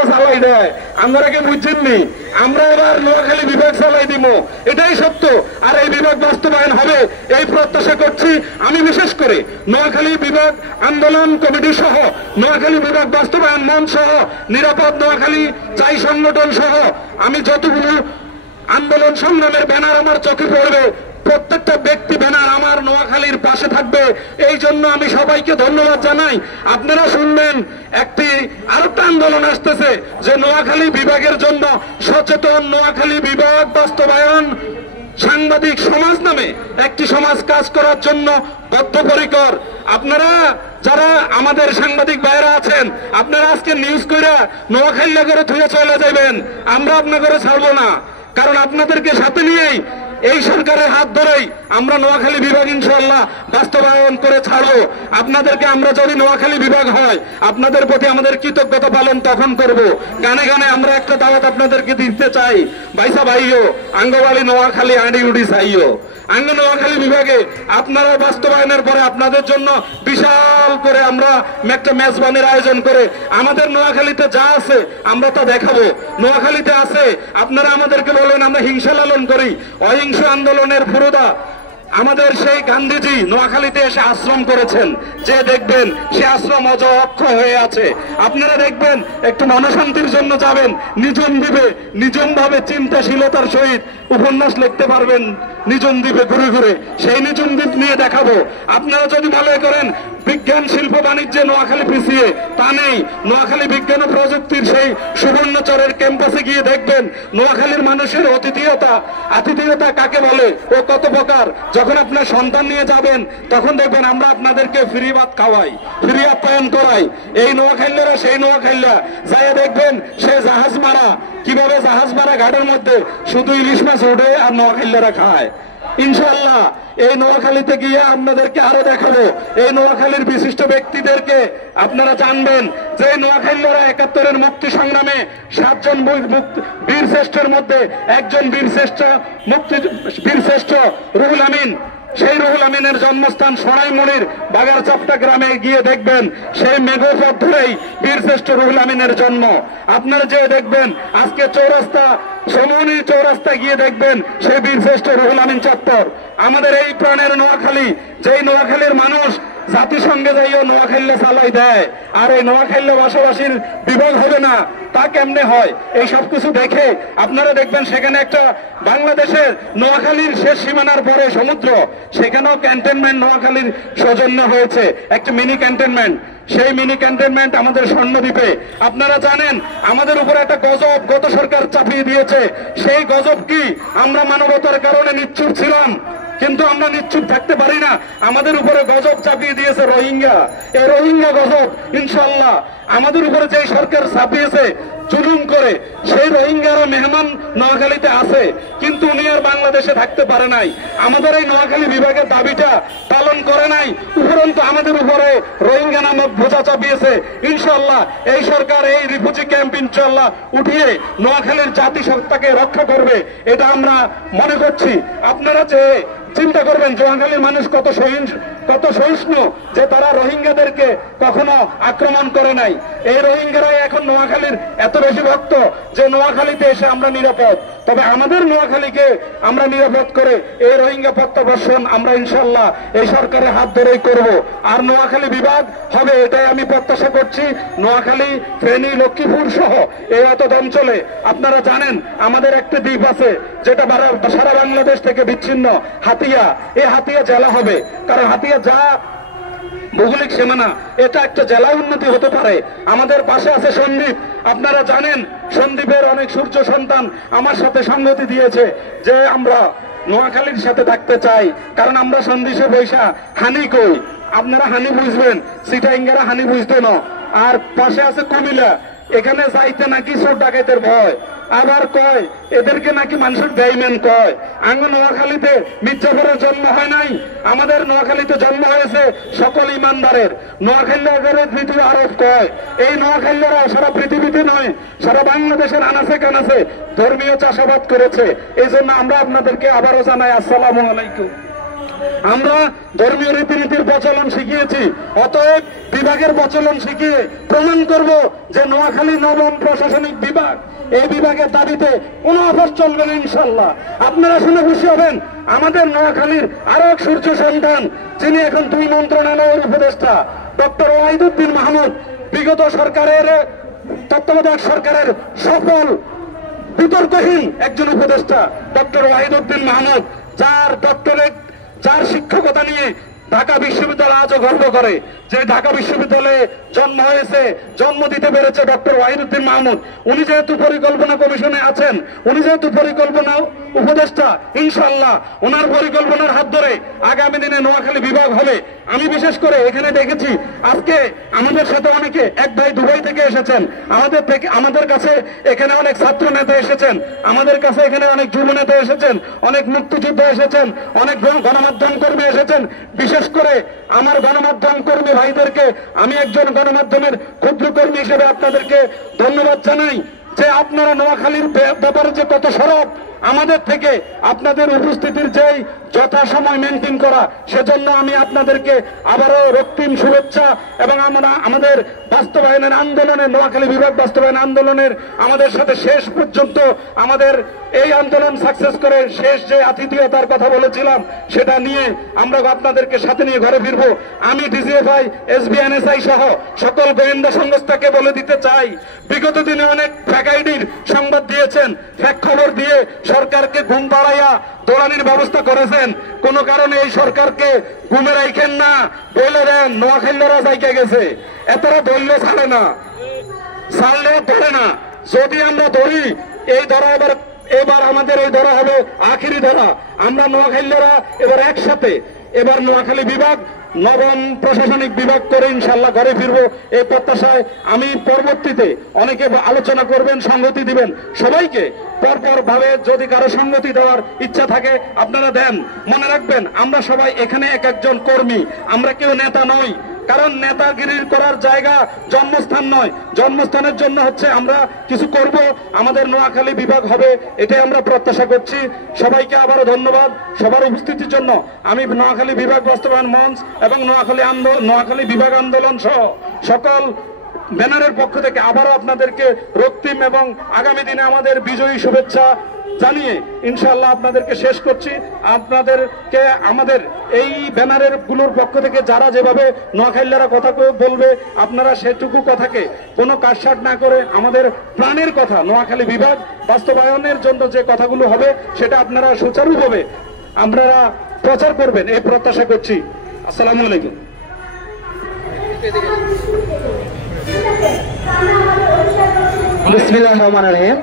বিভাগও চালাই দেয়। আপনারা কি বুঝছেননি? আমরা এবার নোয়াখালী বিভাগ চালাই দিব, এটাই সত্য। আর এই বিভাগ বাস্তবায়ন হবে এই প্রত্যাশা করছি। আমি বিশেষ করে নোয়াখালী বিভাগ আন্দোলন কমিটি সহ, নোয়াখালী বিভাগ বাস্তবায়ন মঞ্চ সহ, নিরাপদ নোয়াখালী চাই সংগঠন সহ আমি যতগুলো আন্দোলন সংগ্রামের ব্যানার আমার চোখে পড়বে, প্রত্যেকটা ব্যক্তি ব্যানার আমার নোয়াখালীর পাশে থাকবে। এই জন্য আমি সবাইকে ধন্যবাদ জানাই। আপনারা শুনবেন একটি আরেকটা আন্দোলন আসতেছে যে নোয়াখালী বিভাগের জন্য সচেতন নোয়াখালী বিভাগ বাস্তবায়ন সাংবাদিক সমাজ নামে একটি সমাজ কাজ করার জন্য বদ্ধপরিকর। আপনারা যারা আমাদের সাংবাদিক ভাইরা আছেন, আপনারা আজকে নিউজ কইরা নোয়াখালী করে ধুয়ে চলে যাবেন, আমরা আপনাদের ছাড়বো না। কারণ আপনাদেরকে সাথে নিয়েই এই সরকারের হাত ধরেই আমরা নোয়াখালী বিভাগ ইনশাআল্লাহ বাস্তবায়ন করে ছাড়বো। আপনাদেরকে আমরা যদি নোয়াখালী বিভাগ হয় আপনাদের প্রতি আমাদের কৃতজ্ঞতা পালন তখন করব। গানে গানে আমরা একটা দাওয়াত আপনাদেরকে দিতে চাই, ভাইসা ভাইও আঙ্গবাড়ি নোয়াখালী আঁড়ি উড়ি চাইও। আঙ্গ নোয়াখালী বিভাগে আপনারা বাস্তবায়নের পরে আপনাদের জন্য বিশাল করে আমরা একটা মেজবানির আয়োজন করে আমাদের নোয়াখালীতে যা আছে আমরা তা দেখাবো। নোয়াখালীতে আছে, আপনারা আমাদেরকে বলেন আমরা হিংসা লালন করি, অহিংস আন্দোলনের পুরোদা আমাদের সেই গান্ধীজি নোয়াখালীতে এসে আশ্রম করেছেন, যে দেখবেন সে আশ্রম অক্ষয় হয়ে আছে। আপনারা দেখবেন একটু মনশান্তির জন্য যাবেন নিঝুম দ্বীপে, নিঝুম ভাবে চিন্তাশীলতার সহিত উপন্যাস লিখতে পারবেন নিঝুম দ্বীপে ঘুরে ঘুরে, সেই নিঝুম দ্বীপ নিয়ে দেখাবো। আপনারা যদি মনে করেন বিজ্ঞান শিল্প বাণিজ্যে নোয়াখালী পিছিয়ে, তা নেই। নোয়াখালী বিজ্ঞান ও প্রযুক্তির সেই সুবর্ণচরের ক্যাম্পাসে গিয়ে দেখবেন নোয়াখালীর মানুষের আতিথেয়তা কাকে বলে ও কত প্রকার। যখন আপনার সন্তান নিয়ে যাবেন তখন দেখবেন আমরা আপনাদেরকে ফ্রি ভাত খাওয়াই, ফ্রি আপ্যায়ন করাই। এই নোয়াখালীরা সেই নোয়াখালীরা যাই দেখবেন সে জাহাজ মারা, কিভাবে জাহাজ মারা ঘাটের মধ্যে শুধু ইলিশ মাছ ওঠে আর নোয়াখালীরা খায়। ইনশাআল্লাহ এই নোয়াখালীতে গিয়ে আপনাদেরকে আরো দেখাবো। এই নোয়াখালীর বিশিষ্ট ব্যক্তিদেরকে আপনারা জানবেন যে নোয়াখালীরা 71-এর মুক্তি সংগ্রামে 7 জন বীর শ্রেষ্ঠের মধ্যে একজন বীর শ্রেষ্ঠ রুহুল আমিন। সেই রুহুল আমিনের জন্মস্থান সরাইমুড়ির বাগারচাপটা গ্রামে গিয়ে দেখবেন সেই মেঘপথ ধরেই বীরশ্রেষ্ঠ রুহুল আমিনের জন্ম। আপনারা যে দেখবেন আজকে চৌরাস্তা সমনি চৌরাস্তা গিয়ে দেখবেন সেই বীরশ্রেষ্ঠ রুহুল আমিন চত্বর। আমাদের এই প্রাণের নোয়াখালী, যেই নোয়াখালীর মানুষ জাতিসংঘে যাইও নোয়াখালী চালাই দেয়, আর এই নোয়াখালী ভাষাভাষীর বিভাগ হবে না, তা কেমনে হয়? এই সব কিছু দেখে আপনারা দেখবেন সেখানে একটা বাংলাদেশের নোয়াখালীর শেষ সীমানার পরে সমুদ্র, সেখানেও ক্যান্টনমেন্ট নোয়াখালীর সৌজন্য হয়েছে, একটা মিনি ক্যান্টনমেন্ট। সেই মিনি ক্যান্টনমেন্ট আমাদের স্বর্ণদ্বীপে। আপনারা জানেন আমাদের উপরে একটা গজব গত সরকার চাপিয়ে দিয়েছে। সেই গজব কি? আমরা মানবতার কারণে নিশ্চুপ ছিলাম, কিন্তু আমরা নিশ্চুপ থাকতে পারি না। আমাদের উপরে গজব চাপিয়ে দিয়েছে রোহিঙ্গা। এই রোহিঙ্গা গজব ইনশাআল্লাহ আমাদের উপরে যে সরকার চাপিয়েছে জুলুম করে, সেই রোহিঙ্গারা মেহমান নোয়াখালীতে আছে, কিন্তু উনি আর বাংলাদেশে থাকতে পারে নাই। আমাদের এই নোয়াখালী বিভাগের দাবিটা পালন করে নাই, উপরন্তু আমাদের উপরে রোহিঙ্গা নামক বোঝা চাপিয়েছে। ইনশাআল্লাহ এই সরকার এই রিফিউজি ক্যাম্প ইনশাআল্লাহ উঠিয়ে নোয়াখালীর জাতিসত্তাকে রক্ষা করবে, এটা আমরা মনে করছি। আপনারা যে চিন্তা করবেন নোয়াখালীর মানুষ কত সহিষ্ণু যে তারা রোহিঙ্গাদেরকে কখনো আক্রমণ করে নাই। এই রোহিঙ্গারাই এখন নোয়াখালীর এত বেশি ভক্ত যে নোয়াখালীতে এসে আমরা নিরাপদ। তবে আমাদের নোয়াখালীকে আমরা নিরাপদ করে এই রোহিঙ্গা প্রত্যাবর্ষণ আমরা ইনশাআল্লাহ এই সরকারের হাত ধরেই করব। আর নোয়াখালী বিভাগ হবে এটাই আমি প্রত্যাশা করছি। নোয়াখালী, ফেনী, লক্ষ্মীপুর সহ এই এত অঞ্চলে আপনারা জানেন আমাদের একটা দ্বীপ আছে যেটা সারা বাংলাদেশ থেকে বিচ্ছিন্ন, হাতিয়া। এই হাতিয়া জেলা হবে, কারণ হাতিয়া যা ভৌগোলিক সীমানা, এটা একটা জেলা উন্নতি হতে পারে। আমাদের পাশে আছে সন্দ্বীপ। আপনারা জানেন সন্দ্বীপের অনেক সূর্য সন্তান আমার সাথে সংগতি দিয়েছে যে আমরা নোয়াখালীর সাথে থাকতে চাই, কারণ আমরা সন্দ্বীপে বৈশা হানি কই। আপনারা হানি বুঝবেন, সিটাইঙ্গারা হানি বুঝতে না। আর পাশে আছে কুমিল্লা, এখানে যাইতে নাকি চোর ডাকাইতের ভয়, আবার কয় এদেরকে নাকি মানুষের বেঈমান কয়। আঙ্গ নোয়াখালীতে মির্জাপুরের জন্ম হয় নাই, আমাদের নোয়াখালীতে জন্ম হয়েছে সকল ইমানদারের। নোয়াখালীর দ্বিতীয় আরব কয় এই নোয়াখালীরা সারা পৃথিবীতে নয়, সারা বাংলাদেশের আনাচে কানাচে ধর্মীয় চাষাবাদ করেছে। এই জন্য আমরা আপনাদেরকে আবারও জানাই আসসালামু আলাইকুম। আমরা ধর্মীয় রীতিনীতির প্রচলন শিখিয়েছি, অতএব বিভাগের প্রচলন শিখিয়ে প্রমাণ করব যে নোয়াখালী নবম প্রশাসনিক বিভাগ, এই বিভাগের দাবিতে কোনো অফার চলবে না ইনশাল্লাহ। আপনারা শুনে খুশি হবেন, আমাদের নোয়াখালীর আরো এক সূর্য সন্তান, যিনি এখন 2 মন্ত্রণালয়ের উপদেষ্টা, ডক্টর ওয়াহিদুদ্দিন মাহমুদ, বিগত সরকারের তত্ত্বাবধায়ক সরকারের সফল বিতর্কহীন একজন উপদেষ্টা ডক্টর ওয়াহিদুদ্দিন মাহমুদ, যার ডক্টরেট, যার শিক্ষকতা নিয়ে ঢাকা বিশ্ববিদ্যালয় আজও গর্ব করে, যে ঢাকা বিশ্ববিদ্যালয়ে জন্ম হয়েছে, জন্ম দিতে পেরেছে ডক্টর ওয়াহিদুদ্দিন মাহমুদ। উনি যেহেতু পরিকল্পনা কমিশনে আছেন, উনি যেহেতু পরিকল্পনা উপদেষ্টা, ইনশাআল্লাহ ওনার পরিকল্পনার হাত ধরে আগামী দিনে নোয়াখালী বিভাগ হবে। আমি বিশেষ করে এখানে দেখেছি, আজকে আমাদের সাথে অনেকে, এক ভাই দুবাই থেকে এসেছেন, আমাদের কাছে এখানে অনেক ছাত্র নেতা এসেছেন, আমাদের কাছে এখানে অনেক যুব নেতা এসেছেন, অনেক মুক্তিযোদ্ধা এসেছেন, অনেক গণমাধ্যম কর্মী এসেছেন। বিশেষ করে আমার গণমাধ্যম কর্মী ভাইদেরকে, আমি একজন গণমাধ্যমের ক্ষুদ্র কর্মী হিসেবে আপনাদেরকে ধন্যবাদ জানাই যে আপনারা নোয়াখালীর ব্যাপারে যে কত সরব, আমাদের থেকে আপনাদের উপস্থিতির যেই যথাসময় মেনটেন করা, সেজন্য আমি আপনাদেরকে আবারও রক্তিম শুভেচ্ছা। এবং আমরা আমাদের বাস্তবায়নের আন্দোলনে, নোয়াখালী বিভাগ বাস্তবায়ন আন্দোলনের আমাদের সাথে শেষ পর্যন্ত আমাদের এই আন্দোলন সাকসেস করে শেষ যে আতিথেয়তার কথা বলেছিলাম, সেটা নিয়ে আমরা আপনাদেরকে সাথে নিয়ে ঘরে ফিরবো। আমি ডিজিএফআই, এসবিএনএসআই সহ সকল গোয়েন্দা সংস্থাকে বলে দিতে চাই, বিগত দিনে অনেক ফ্যাক আইডির সংবাদ দিয়েছেন, ফ্যাক খবর দিয়ে সরকারকে ঘুম পাড়াইয়া দৌড়ানির ব্যবস্থা করেছেন। কোন কারণে এই সরকারকে ঘুমে রাখেন না, বলে দেন নোয়াখালীরা জায়গা গেছে, এতটা দলীয় ছাড়ে না, ছাড়লে ধরে না। যদি আমরা ধরি, এই ধরা এবার আমাদের এই ধরা হবে আখিরি ধরা। আমরা নোয়াখালীরা এবার একসাথে, এবার নোয়াখালী বিভাগ নবম প্রশাসনিক বিভাগ করে ইনশাল্লাহ ঘরে ফিরবো, এই প্রত্যাশায় আমি পরবর্তীতে অনেকে আলোচনা করবেন, সংগতি দিবেন। সবাইকে পরপর ভাবে যদি কারো সংগতি দেওয়ার ইচ্ছা থাকে আপনারা দেন। মনে রাখবেন, আমরা সবাই এখানে এক একজন কর্মী, আমরা কেউ নেতা নই। কারণ নেতাগিরির করার জায়গা জন্মস্থান নয়, জন্মস্থানের জন্য হচ্ছে আমরা কিছু করব, আমাদের নোয়াখালী বিভাগ হবে, এটাই আমরা প্রত্যাশা করছি। সবাইকে আবারও ধন্যবাদ সবার উপস্থিতির জন্য। আমি নোয়াখালী বিভাগ বাস্তবায়ন মঞ্চ এবং নোয়াখালী বিভাগ আন্দোলন সহ সকল ব্যানারের পক্ষ থেকে আবারও আপনাদেরকে রক্তিম এবং আগামী দিনে আমাদের বিজয়ী শুভেচ্ছা জানিয়ে ইনশাআল্লাহ আপনাদেরকে শেষ করছি। আপনাদেরকে আমাদের এই ব্যানারের গুলোর পক্ষ থেকে যারা যেভাবে নোয়াখালীরা কথা বলবে, আপনারা সেটুকু কথাকে কোনো কাটছাঁট না করে আমাদের প্রাণের কথা নোয়াখালী বিভাগ বাস্তবায়নের জন্য যে কথাগুলো হবে সেটা আপনারা সুচারুভাবে আপনারা প্রচার করবেন, এই প্রত্যাশা করছি। আসসালামু আলাইকুম। বিসমিল্লাহির রহমানির রহিম।